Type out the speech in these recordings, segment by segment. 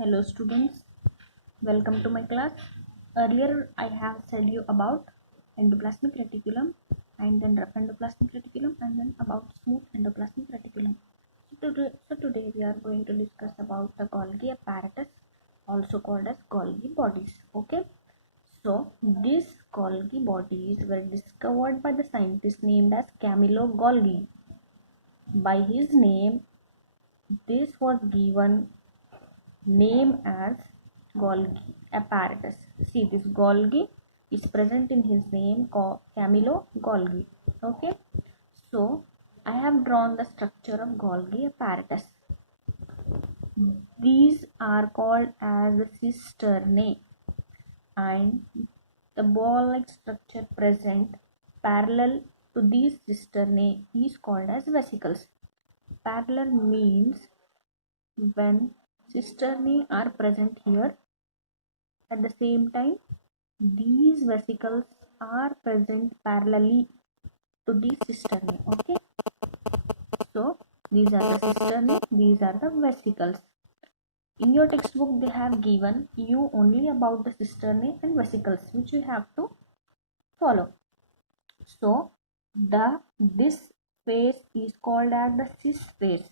Hello students, welcome to my class. Earlier I have said you about endoplasmic reticulum and then rough endoplasmic reticulum and then about smooth endoplasmic reticulum. So today we are going to discuss about the Golgi apparatus, also called as Golgi bodies. Okay. So these Golgi bodies were discovered by the scientist named as Camillo Golgi. By his name, this was given name as Golgi apparatus. See, this Golgi is present in his name, Camillo Golgi. Okay, so I have drawn the structure of Golgi apparatus. These are called as the cisternae, and the ball-like structure present parallel to these cisternae is called as vesicles. Parallel means when cisternae are present here, at the same time these vesicles are present parallelly to the cisternae. Okay, so these are the cisternae, these are the vesicles. In your textbook they have given you only about the cisternae and vesicles, which you have to follow. So this phase is called as the cis phase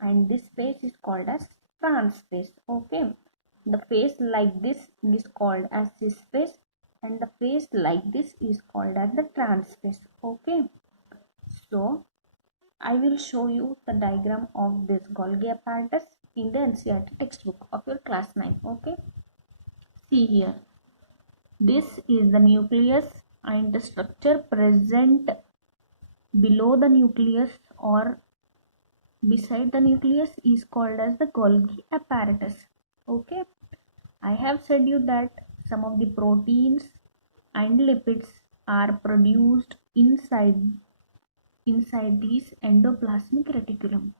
and this phase is called as trans phase. Okay, the phase like this is called as cis phase and the phase like this is called as the trans phase. Okay, so I will show you the diagram of this Golgi apparatus in the NCERT textbook of your class 9. Okay, see here, this is the nucleus and the structure present below the nucleus or beside the nucleus is called as the Golgi apparatus. Okay, I have said you that some of the proteins and lipids are produced inside these endoplasmic reticulum.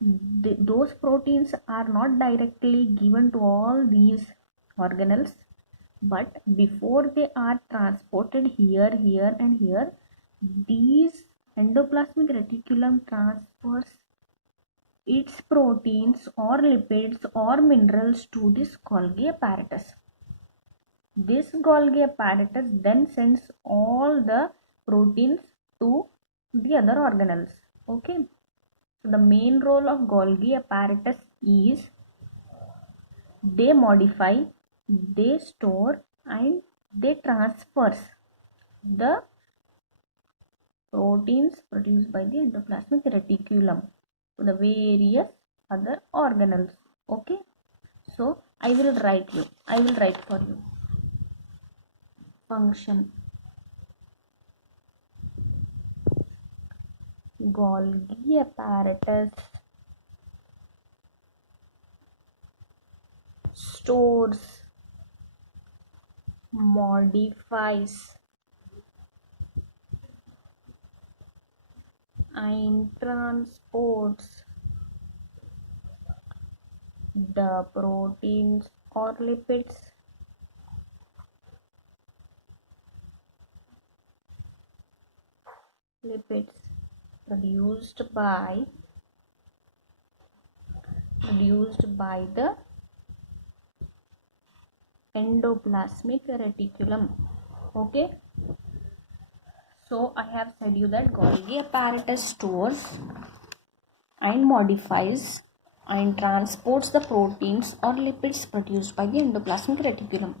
Those proteins are not directly given to all these organelles, but before they are transported here, and here, these endoplasmic reticulum transfers its proteins or lipids or minerals to this Golgi apparatus. This Golgi apparatus then sends all the proteins to the other organelles. Okay. So the main role of Golgi apparatus is they modify, they store and they transfers the proteins produced by the endoplasmic reticulum to the various other organelles. Okay, so I will write for you function. Golgi apparatus stores, modifies and transports the proteins or lipids produced by the endoplasmic reticulum. Okay, so I have said you that Golgi apparatus stores and modifies and transports the proteins or lipids produced by the endoplasmic reticulum.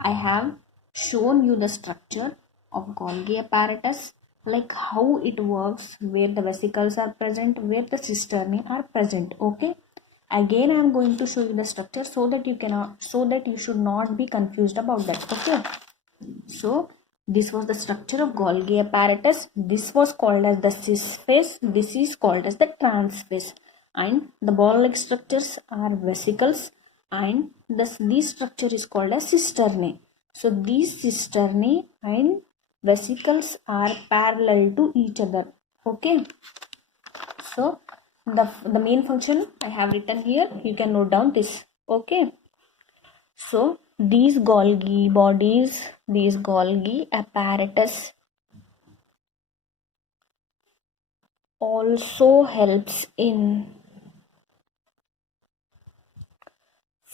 I have shown you the structure of Golgi apparatus, like how it works, where the vesicles are present, where the cisternae are present. Okay, again I am going to show you the structure so that you should not be confused about that. Okay, so this was the structure of Golgi apparatus. This was called as the cis phase, this is called as the trans phase, and the ball-like structures are vesicles and this structure is called as cisternae. So these cisternae and vesicles are parallel to each other. Okay, so the main function I have written here, you can note down this. Okay, so these Golgi bodies, these Golgi apparatus also helps in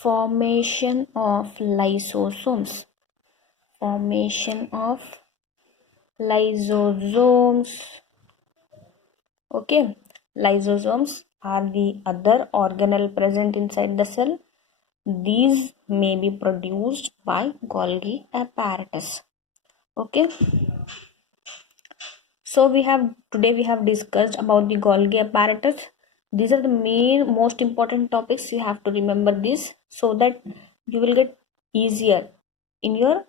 Formation of lysosomes. Formation of lysosomes. Okay, lysosomes are the other organelle present inside the cell. These may be produced by Golgi apparatus. Okay, so today we have discussed about the Golgi apparatus. These are the most important topics. You have to remember this so that you will get easier in your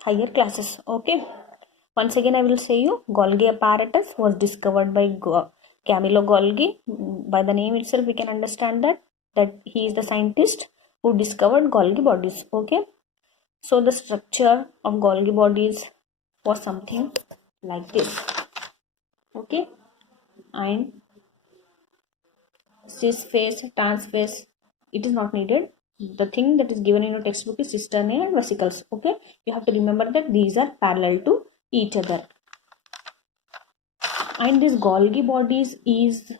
higher classes. Okay, once again I will say you, Golgi apparatus was discovered by Camillo Golgi. By the name itself we can understand that he is the scientist who discovered Golgi bodies. Okay, so the structure of Golgi bodies was something like this. Okay, and cis phase, trans phase, it is not needed. The thing that is given in your textbook is cisternae and vesicles. Okay, you have to remember that these are parallel to each other. And this Golgi bodies is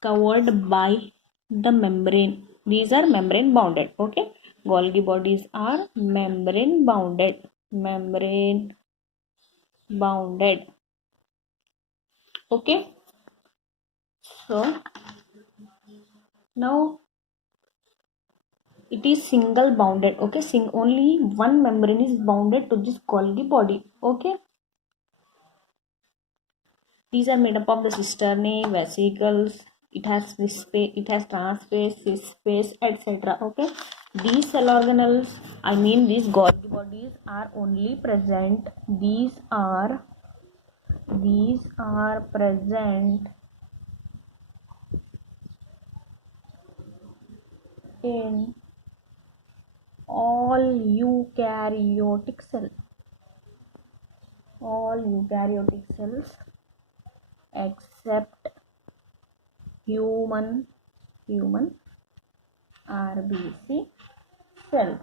covered by the membrane. These are membrane bounded. Okay, Golgi bodies are membrane bounded. Membrane bounded. Okay, so now it is single bounded. Okay, only one membrane is bounded to this Golgi body. Okay, these are made up of the cisternae, vesicles. It has this space, it has transphase, cis phase, etc. Okay, these cell organelles, I mean these Golgi bodies, are only present. These are present in all eukaryotic cells. All eukaryotic cells except human RBC cells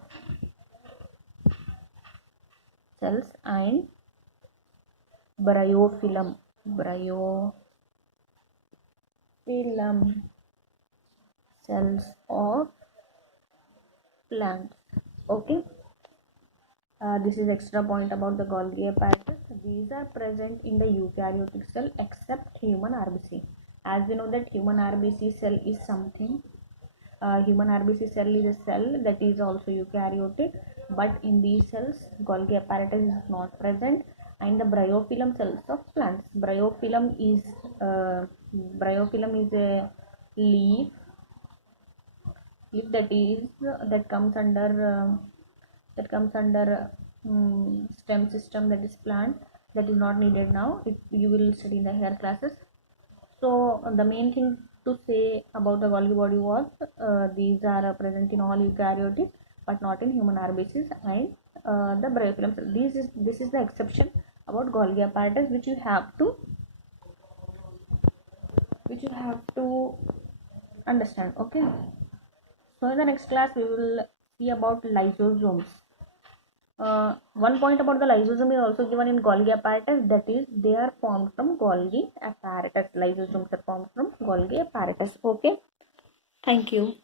and bryophyllum cells of plants. Okay, this is extra point about the Golgi apparatus. These are present in the eukaryotic cell except human RBC. As we know that human RBC cell is something. Human RBC cell is a cell that is also eukaryotic, but in these cells Golgi apparatus is not present. And the bryophyllum cells of plants. Bryophyllum is a leaf that comes under stem system, that is plant. That is not needed now. You will study in the higher classes. So the main thing to say about the Golgi body was these are present in all eukaryotic but not in human RBCs and the bryophyllum cell. This is the exception about Golgi apparatus which you have to understand. Okay, so in the next class we will see about lysosomes. One point about the lysosome is also given in Golgi apparatus, that is they are formed from Golgi apparatus. Lysosomes are formed from Golgi apparatus. Okay, thank you.